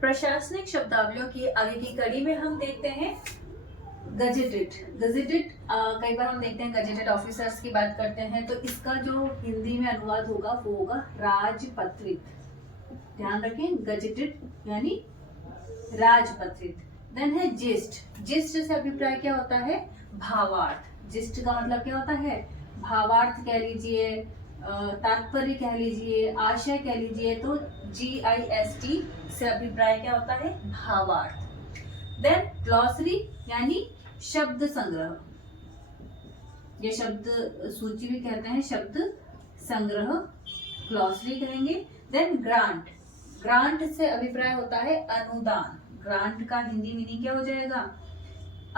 प्रशासनिक शब्दावलियों की आगे की कड़ी में हम देखते हैं गजेटेड। गजेटेड कई बार हम देखते हैं गजेटेड ऑफिसर्स की बात करते हैं, तो इसका जो हिंदी में अनुवाद होगा वो होगा राजपत्रित। ध्यान रखें, गजेटेड यानी राजपत्रित। देन है जिस्ट। जिस्ट से अभिप्राय क्या होता है? भावार्थ। जिस्ट का मतलब क्या होता है? भावार्थ कह लीजिए, तात्पर्य कह लीजिए, आशय कह लीजिए। तो GIST से अभिप्राय क्या होता है? भावार्थ। देन ग्लॉसरी यानी शब्द संग्रह, ये शब्द सूची भी कहते हैं, शब्द संग्रह ग्लॉसरी कहेंगे। Then grant. ग्रांट से अभिप्राय होता है अनुदान। ग्रांट का हिंदी मीनिंग क्या हो जाएगा?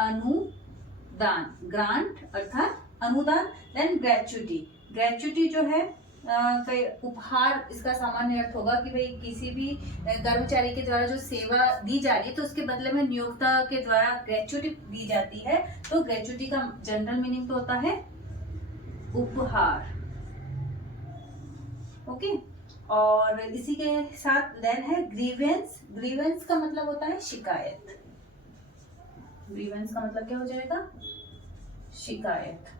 अनुदान। ग्रांट अर्थात अनुदान। Then gratuity. ग्रेच्युटी जो है उपहार, इसका सामान्य अर्थ होगा कि भाई किसी भी कर्मचारी के द्वारा जो सेवा दी जा रही है तो उसके बदले में नियोक्ता के द्वारा ग्रेच्युटी दी जाती है। तो ग्रेच्युटी का जनरल मीनिंग तो होता है उपहार। ओके, और इसी के साथ देन है ग्रीवेंस। ग्रीवेंस का मतलब होता है शिकायत। ग्रीवेंस का मतलब क्या हो जाएगा? शिकायत।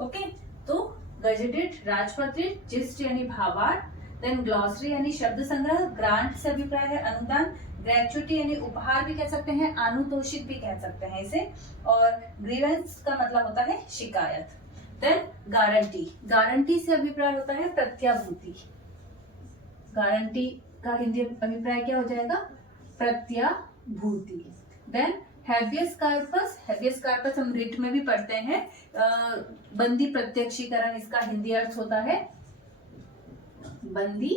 ओके, तो गजेटेड, राजपत्रित, जिस्ट यानी भावार्थ, देन ग्लॉसरी यानी शब्द संग्रह, ग्रांट से अभिप्राय है अनुदान, ग्रेच्युटी यानी उपहार भी कह सकते हैं, आनुतोषित भी कह सकते हैं इसे, और ग्रीवेंस का मतलब होता है शिकायत। Then guarantee. गारंटी से अभिप्राय होता है प्रत्याभूति। गारंटी का हिंदी अभिप्राय क्या हो जाएगा? प्रत्याभूति। Then habeas corpus. Habeas corpus हम रिट में भी पढ़ते हैं, बंदी प्रत्यक्षीकरण इसका हिंदी अर्थ होता है। बंदी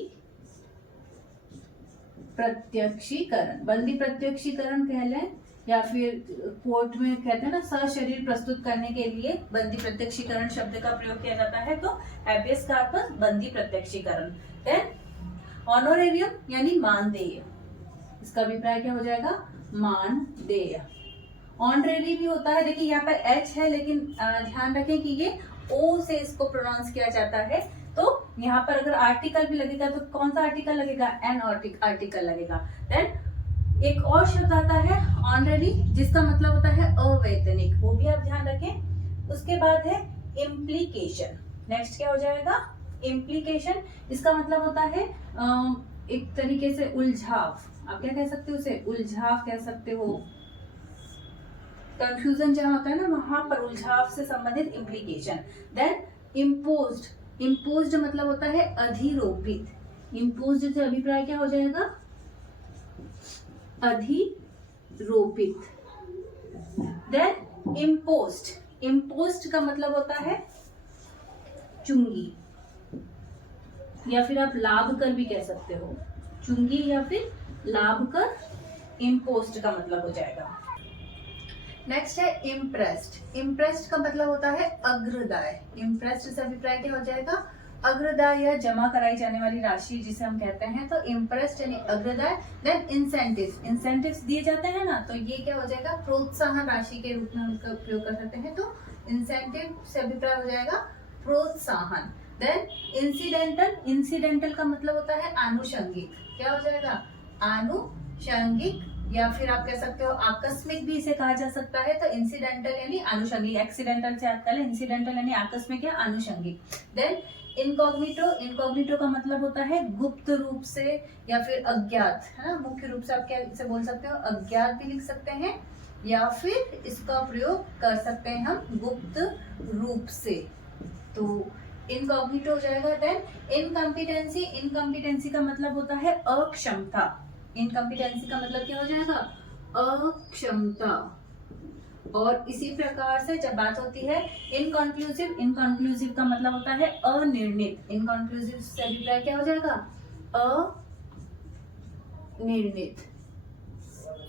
प्रत्यक्षीकरण, बंदी प्रत्यक्षीकरण कह लें, या फिर कोर्ट में कहते हैं ना सशरीर प्रस्तुत करने के लिए बंदी प्रत्यक्षीकरण शब्द का प्रयोग किया जाता है। तो हैबियस कार्पस बंदी प्रत्यक्षीकरण। देन ऑनोरेरियम यानी मानदेय, इसका अभिप्राय क्या हो जाएगा? मानदेय। ऑनरेरी भी होता है, देखिए यहाँ पर H है लेकिन ध्यान रखें कि ये O से इसको प्रोनाउंस किया जाता है। तो यहाँ पर अगर आर्टिकल भी लगेगा तो कौन सा आर्टिकल लगेगा? एन आर्टिकल लगेगा। देन एक और शब्द आता है ऑनरेरी, जिसका मतलब होता है अवैतनिक, वो भी आप ध्यान रखें। उसके बाद है इम्प्लीकेशन। नेक्स्ट क्या हो जाएगा? इम्प्लीकेशन। इसका मतलब होता है एक तरीके से उलझाव। आप क्या कह सकते हो उसे? उलझाव कह सकते हो। कंफ्यूजन जहां होता है ना, वहां पर उलझाव से संबंधित इम्प्लीकेशन। Then imposed. इम्पोज्ड मतलब होता है अधिरोपित। इम्पोज्ड से अभिप्राय क्या हो जाएगा? अधिरोपित। Then imposed. इम्पोज्ड का मतलब होता है चुंगी, या फिर आप लाभ कर भी कह सकते हो। चुंगी या फिर लाभ कर, इम्पोज्ड का मतलब हो जाएगा। नेक्स्ट है इम्प्रेस्ड। इम्प्रेस्ड का मतलब होता है अग्रदाय। इम्प्रेस्ड से अभिप्राय क्या हो जाएगा? अग्रदाय या जमा कराई जाने वाली राशि जिसे हम कहते हैं। तो इम्प्रेस्ड यानी अग्रदाय। Then incentives. इंसेंटिव्स दिए जाते हैं ना, तो ये क्या हो जाएगा? प्रोत्साहन राशि के रूप में हम इसका उपयोग कर सकते हैं। तो इंसेंटिव से अभिप्राय हो जाएगा प्रोत्साहन। Then incidental. इंसिडेंटल का मतलब होता है आनुषंगिक। क्या हो जाएगा? आनुषंगिक, या फिर आप कह सकते हो आकस्मिक भी इसे कहा जा सकता है। तो इंसिडेंटल यानी आनुषंगिक, एक्सीडेंटल से याद कर ले, इंसिडेंटल यानी आकस्मिक या आनुषंगिक। Then incognito. इनकॉग्निटो का मतलब होता है गुप्त रूप से या फिर अज्ञात, है ना। मुख्य रूप से आप क्या इसे बोल सकते हो? अज्ञात भी लिख सकते हैं, या फिर इसका प्रयोग कर सकते हैं हम गुप्त रूप से। तो इनकॉग्निटो हो जाएगा। Then incompetency. इनकम्पिटेंसी का मतलब होता है अक्षमता। इनकम्पिटेंसी का मतलब क्या हो जाएगा? अक्षमता। और इसी प्रकार से जब बात होती है इनकंक्लूसिव। इनकंक्लूसिव का मतलब होता है अनिर्णित। इनकंक्लूसिव से अभिप्राय क्या हो जाएगा? अनिर्णित।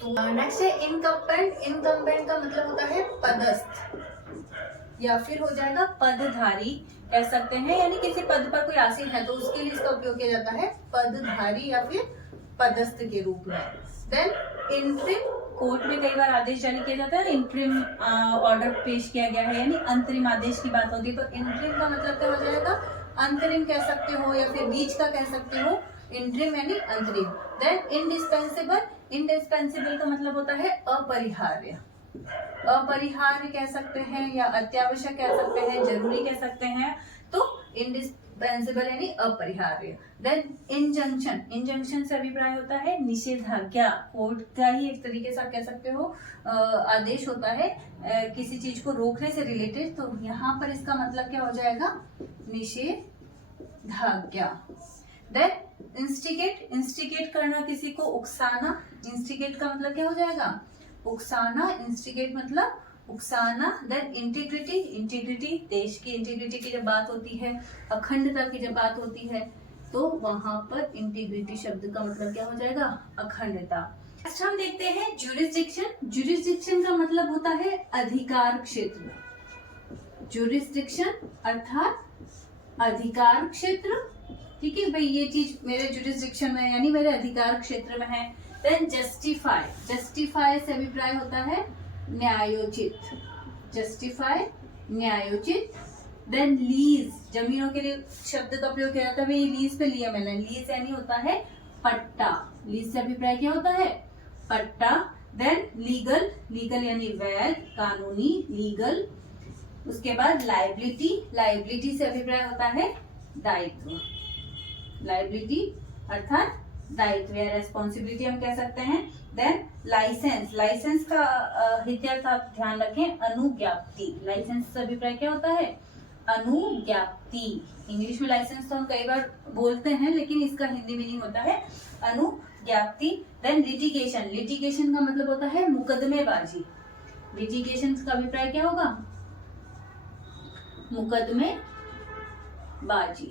तो नेक्स्ट है इनकम्बेंट। इनकम्बेंट का मतलब होता है पदस्थ, या फिर हो जाएगा पदधारी कह सकते हैं, यानी किसी पद पर कोई आसीन है तो उसके लिए इसका उपयोग किया जाता है पदधारी या फिर पदस्थ के रूप में। Then interim. कोर्ट में कई बार आदेश जारी किया जाता है, इंटरिम ऑर्डर पेश किया गया है, यानी अंतरिम आदेश की बात होती है। तो इंटरिम का मतलब क्या हो जाएगा? अंतरिम कह सकते हो या फिर बीच का कह सकते हो। इंटरिम यानी अंतरिम। देन इंडिस्पेंसिबल, इंडिस्पेंसिबल का मतलब होता है अपरिहार्य, अपरिहार्य कह सकते हैं या अत्यावश्यक कह सकते हैं, जरूरी कह सकते हैं। तो इंडिस्पेंसिबल यानी अपरिहार्य। देन इंजंक्शन, इंजंक्शन से अभिप्राय होता है निषेधाज्ञा, कोर्ट का ही एक तरीके से आप कह सकते हो आदेश होता है किसी चीज को रोकने से रिलेटेड। तो यहाँ पर इसका मतलब क्या हो जाएगा, निषेधाज्ञा। देन इंस्टिगेट, इंस्टिगेट करना, किसी को उकसाना, इंस्टिगेट का मतलब क्या हो जाएगा, उकसाना, इंस्टिगेट मतलब उकसाना। देन इंटीग्रिटी, इंटीग्रिटी देश की इंटीग्रिटी की जब बात होती है, अखंडता की जब बात होती है, तो वहां पर इंटीग्रिटी शब्द का मतलब क्या हो जाएगा, अखंडता। नेक्स्ट हम देखते हैं ज्यूरिसडिक्शन। ज्यूरिसडिक्शन का मतलब होता है अधिकार क्षेत्र, ज्यूरिसडिक्शन अर्थात अधिकार क्षेत्र। ठीक है भाई, ये चीज मेरे ज्यूरिसडिक्शन में यानी मेरे अधिकार क्षेत्र में है। देन जस्टिफाई, जस्टिफाई से अभिप्राय होता है न्यायोचित, जस्टिफाई न्यायोचित। देन लीज, जमीनों के लिए शब्द का प्रयोग किया जाता है, लीज पे लिया मैंने, लीज यानी होता है पट्टा, लीज से अभिप्राय क्या होता है, पट्टा। देन लीगल, लीगल यानी वैध, कानूनी, लीगल। उसके बाद लाइबिलिटी, लाइबिलिटी से अभिप्राय होता है दायित्व, लाइबिलिटी अर्थात दायित्व या रेस्पॉन्सिबिलिटी हम कह सकते हैं। देन लाइसेंस, लाइसेंस का हित्यर्थ आप ध्यान रखें अनुज्ञप्ति, लाइसेंस से अभिप्राय क्या होता है, अनुज्ञप्ति। इंग्लिश में लाइसेंस तो हम कई बार बोलते हैं, लेकिन इसका हिंदी मीनिंग होता है अनुज्ञप्ति। देन लिटिगेशन, लिटिगेशन का मतलब होता है मुकदमेबाजी, लिटिगेशन का अभिप्राय क्या होगा, मुकदमेबाजी,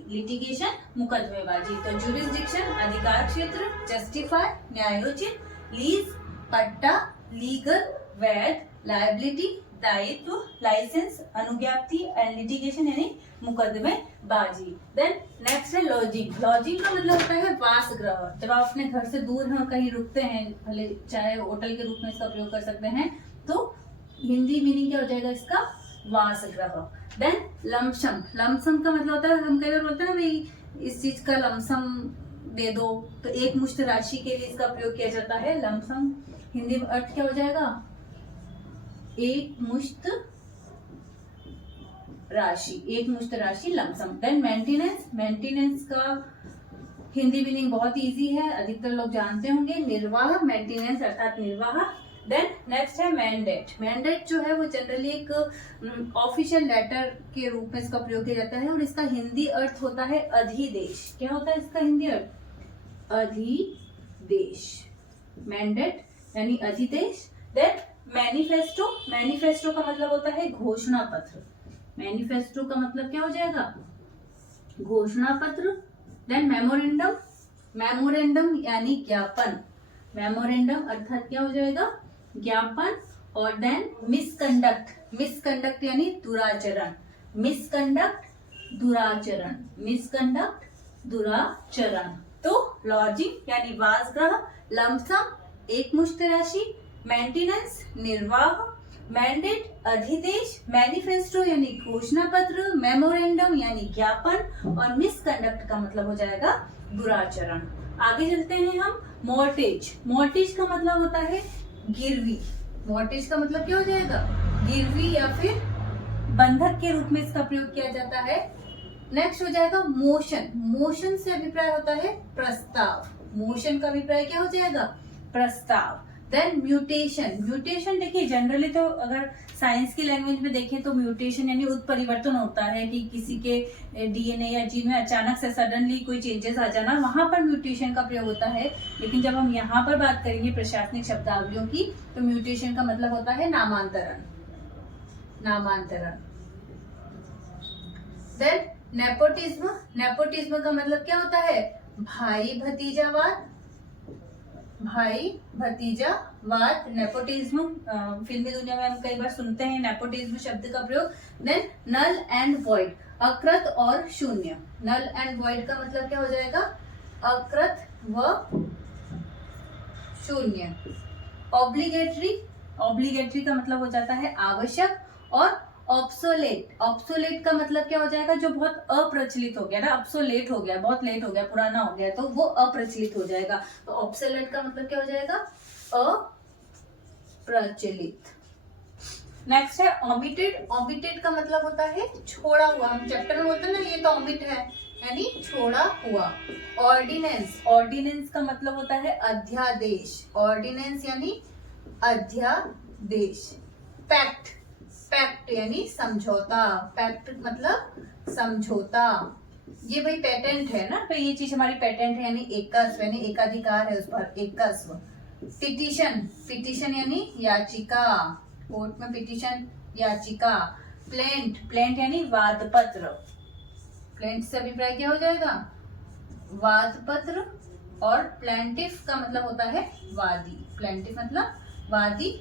लिटिगेशन मुकदमेबाजी। तो ज्यूरिसडिक्शन अधिकार क्षेत्र, जस्टिफाई न्यायोचित, लीज पट्टा, लीगल वैध, लायबिलिटी दायित्व, लाइसेंस अनुज्ञप्ति एंड लिटिगेशन यानी मुकदमेबाजी। देन नेक्स्ट है लॉजिंग, लॉजिंग का मतलब होता है वासगृह। जब आप अपने घर से दूर हैं, कहीं रुकते हैं, भले चाहे होटल के रूप में इसका प्रयोग कर सकते हैं, तो हिंदी मीनिंग क्या हो जाएगा इसका, वासगृह। देन लमसम, लमसम का मतलब होता है, हम कई बार बोलते हैं ना भाई इस चीज का लमसम दे दो, तो एक मुश्त राशि के लिए इसका प्रयोग किया जाता है। लमसम हिंदी में अर्थ क्या हो जाएगा, एक मुश्त राशि, एक मुश्त राशि लमसम। देन मेंटेनेंस, मेंटेनेंस का हिंदी मीनिंग बहुत इजी है, अधिकतर लोग जानते होंगे, निर्वाह, मेंटेनेंस अर्थात निर्वाह। देन नेक्स्ट है मैंडेट, मैंडेट जो है वो जनरली एक ऑफिशियल लेटर के रूप में इसका प्रयोग किया जाता है, और इसका हिंदी अर्थ होता है अधिदेश। क्या होता है इसका हिंदी अर्थ, अधिदेश, मैंडेट यानी अधिदेश। देन मैनिफेस्टो, मैनिफेस्टो का मतलब होता है घोषणा पत्र, मैनिफेस्टो का मतलब क्या हो जाएगा, घोषणा पत्र। देन मेमोरेंडम, मेमोरेंडम यानी ज्ञापन, मेमोरेंडम अर्थात क्या हो जाएगा, ज्ञापन। और देन मिसकंडक्ट, मिसकंडक्ट यानी दुराचरण, मिसकंडक्ट दुराचरण, मिसकंडक्ट दुराचरण। तो लॉजिंग यानी वासगृह, लमसम एक मुश्त राशि, मेंटेनेंस निर्वाह, मैंडेट अधिदेश, मैनिफेस्टो यानी घोषणा पत्र, मेमोरेंडम यानी ज्ञापन, और मिसकंडक्ट का मतलब हो जाएगा दुराचरण। आगे चलते हैं हम, मॉर्टेज, मॉर्टेज का मतलब होता है गिरवी, मॉर्टेज का मतलब क्या हो जाएगा, गिरवी या फिर बंधक के रूप में इसका प्रयोग किया जाता है। नेक्स्ट हो जाएगा मोशन, मोशन से अभिप्राय होता है प्रस्ताव, मोशन का अभिप्राय क्या हो जाएगा, प्रस्ताव। देन म्यूटेशन, म्यूटेशन देखिए जनरली तो अगर साइंस की लैंग्वेज में देखें तो म्यूटेशन यानी उत्परिवर्तन होता है कि किसी के डीएनए या जीन में अचानक से सडनली कोई चेंजेस आ जाना, वहां पर म्यूटेशन का प्रयोग होता है। लेकिन जब हम यहाँ पर बात करेंगे प्रशासनिक शब्दावलियों की, तो म्यूटेशन का मतलब होता है नामांतरण, नामांतरण। देन नेपोटिज्म, नेपोटिज्म का मतलब क्या होता है, भाई भतीजावाद, भाई भतीजावाद, नेपोटिज्म। फिल्मी दुनिया में हम कई बार सुनते हैं नेपोटिज्म शब्द का प्रयोग। देन नल एंड वॉइड, अकृत और शून्य, नल एंड वॉइड का मतलब क्या हो जाएगा, अकृत व शून्य। ऑब्लिगेटरी, ऑब्लिगेटरी का मतलब हो जाता है आवश्यक, और ऑब्सोलेट, ऑब्सोलेट का मतलब क्या हो जाएगा, जो बहुत अप्रचलित हो गया ना, ऑब्सोलेट हो गया, बहुत लेट हो गया, पुराना हो गया, तो वो अप्रचलित हो जाएगा। तो ऑब्सोलेट का मतलब क्या हो जाएगा, अप्रचलित। नेक्स्ट है ओमिटेड, ओमिटेड का मतलब होता है छोड़ा हुआ, हम चैप्टर में बोलते हैं ना ये तो ओमिट है, यानी छोड़ा हुआ। ऑर्डिनेंस, ऑर्डिनेंस का मतलब होता है अध्यादेश, ऑर्डिनेंस यानी अध्यादेश। पैक्ट, पैक्ट यानी समझौता, पैक्ट मतलब समझौता। ये भाई पेटेंट है ना, तो ये चीज हमारी पेटेंट है, यानी एकस्व यानी एकाधिकार है उस पर, एकस्व। पिटीशन, पिटीशन यानी याचिका, कोर्ट में पिटीशन याचिका। प्लेंट, प्लेंट यानी वाद पत्र, प्लेंट से अभिप्राय क्या हो जाएगा, वाद पत्र। और प्लेंटिफ का मतलब होता है वादी, प्लेंटिफ मतलब वादी।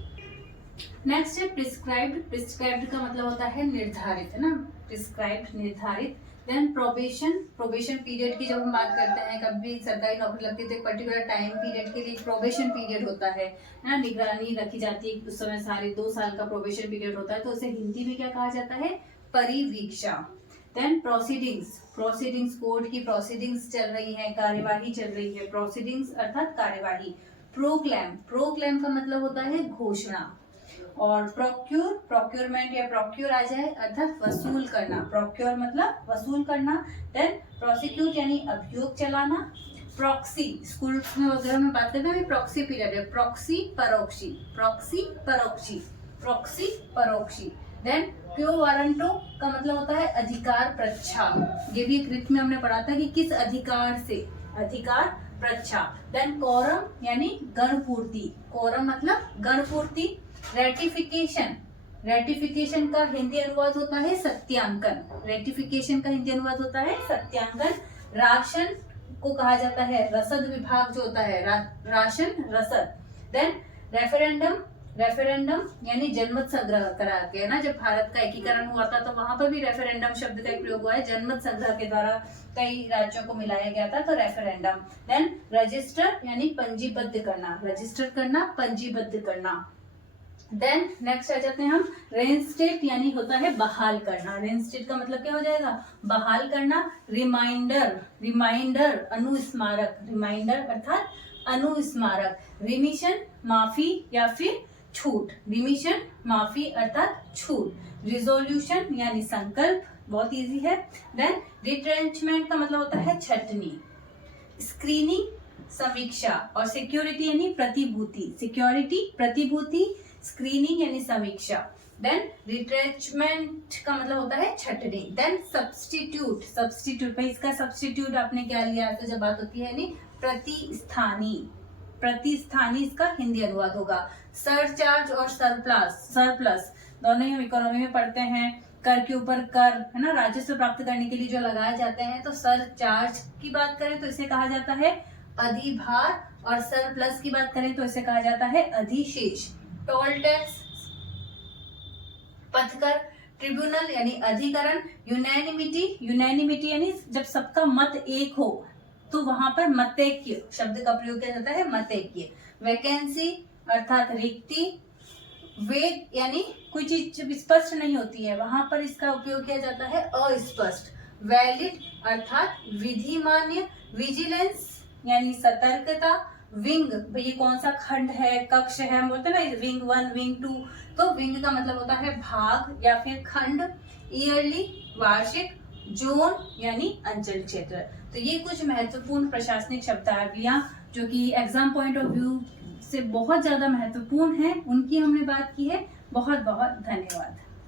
नेक्स्ट है प्रिस्क्राइब्ड, प्रिस्क्राइब्ड का मतलब होता है निर्धारित, है ना, प्रिस्क्राइब्ड निर्धारित। देन प्रोबेशन, प्रोबेशन पीरियड की जब हम बात करते हैं, कभी सरकारी नौकरी लगती है तो एक पर्टिकुलर टाइम पीरियड के लिए प्रोबेशन पीरियड होता है ना, निगरानी रखी जाती है उस समय, सारे 2 साल का प्रोबेशन पीरियड होता है, तो उसे हिंदी में क्या कहा जाता है, परिवीक्षा। देन प्रोसीडिंग्स, प्रोसीडिंग्स कोर्ट की प्रोसीडिंग्स चल रही है, कार्यवाही चल रही है, प्रोसीडिंग्स अर्थात कार्यवाही। प्रोक्लेम, प्रोक्लेम का मतलब होता है घोषणा। और प्रोक्यूर, प्रोक्यूरमेंट या प्रोक्यूर आ जाए अर्थात वसूल करना, प्रोक्यूर मतलब वसूल करना। देन प्रोसिक्यूट यानी अभियोग चलाना। प्रॉक्सी, स्कूल में वगैरह में बात करते हैं प्रॉक्सी पीरियड है, प्रॉक्सी परोक्षी, प्रॉक्सी परोक्षी, प्रॉक्सी परोक्षी। देन क्यो वारंटो का मतलब होता है अधिकार प्रच्छा, ये भी एक रिट में हमने पढ़ा था कि किस अधिकार से, अधिकार प्रच्छा। देन कोरम यानी गणपूर्ति, कोरम मतलब गणपूर्ति। रेटिफिकेशन, रेटिफिकेशन का हिंदी अनुवाद होता है सत्यांकन, रेटिफिकेशन का हिंदी अनुवाद होता है सत्यांकन। राशन को कहा जाता है रसद विभाग जो होता है, राशन रसद। देन रेफरेंडम, रेफरेंडम यानी जनमत संग्रह करा के ना, जब भारत का एकीकरण हुआ था तो वहां पर भी रेफरेंडम शब्द का प्रयोग हुआ है, जनमत संग्रह के द्वारा कई राज्यों को मिलाया गया था, तो रेफरेंडम। देन रजिस्टर यानी पंजीबद्ध करना, रजिस्टर करना, पंजीबद्ध करना। देन नेक्स्ट आ जाते हैं हम रेनस्टेट यानी होता है बहाल करना, रेनस्टेट का मतलब क्या हो जाएगा, बहाल करना। रिमाइंडर, रिमाइंडर अनुस्मारक, रिमाइंडर अर्थात अनुस्मारक। रिमिशन माफी या फिर छूट, रिमिशन माफी अर्थात छूट। रिजोल्यूशन यानी संकल्प, बहुत इजी है। देन रिट्रेंचमेंट का मतलब होता है छटनी। स्क्रीनिंग समीक्षा, और सिक्योरिटी यानी प्रतिभूति, सिक्योरिटी प्रतिभूति, स्क्रीनिंग यानी समीक्षा। देन रिट्रेंचमेंट का मतलब होता है छटनी। देन सब्स्टिट्यूट, सब्स्टिट्यूट भाई इसका सब्स्टिट्यूट आपने क्या लिया, तो जब बात होती है नहीं प्रतिस्थानी, प्रतिस्थानी इसका हिंदी अनुवाद होगा। सरचार्ज और सरप्लस, सरप्लस दोनों ही हम इकोनॉमी में पढ़ते हैं, कर के ऊपर कर है ना, राजस्व प्राप्त करने के लिए जो लगाए जाते हैं, तो सरचार्ज की बात करें तो इसे कहा जाता है अधिभार, और सरप्लस की बात करें तो इसे कहा जाता है अधिशेष। टोल टैक्स, पथकर, ट्रिब्यूनल यानी अधिकरण। यूनैनिमिटी, यूनैनिमिटी यानी जब सबका मत एक हो तो वहां पर मतैक्य शब्द का प्रयोग किया जाता है, मतैक्य। वैकेंसी अर्थात रिक्ति। वेग यानी कोई चीज जब स्पष्ट नहीं होती है वहां पर इसका उपयोग किया जाता है अस्पष्ट। वैलिड अर्थात विधिमान्य। विजिलेंस यानी सतर्कता। विंग, भाई कौन सा खंड है, कक्ष है, हम बोलते हैं ना विंग 1 विंग 2, तो विंग का मतलब होता है भाग या फिर खंड। ईयरली वार्षिक। जोन यानी अंचल क्षेत्र। तो ये कुछ महत्वपूर्ण प्रशासनिक शब्दावलियां जो कि एग्जाम पॉइंट ऑफ व्यू से बहुत ज्यादा महत्वपूर्ण है, उनकी हमने बात की है। बहुत बहुत धन्यवाद।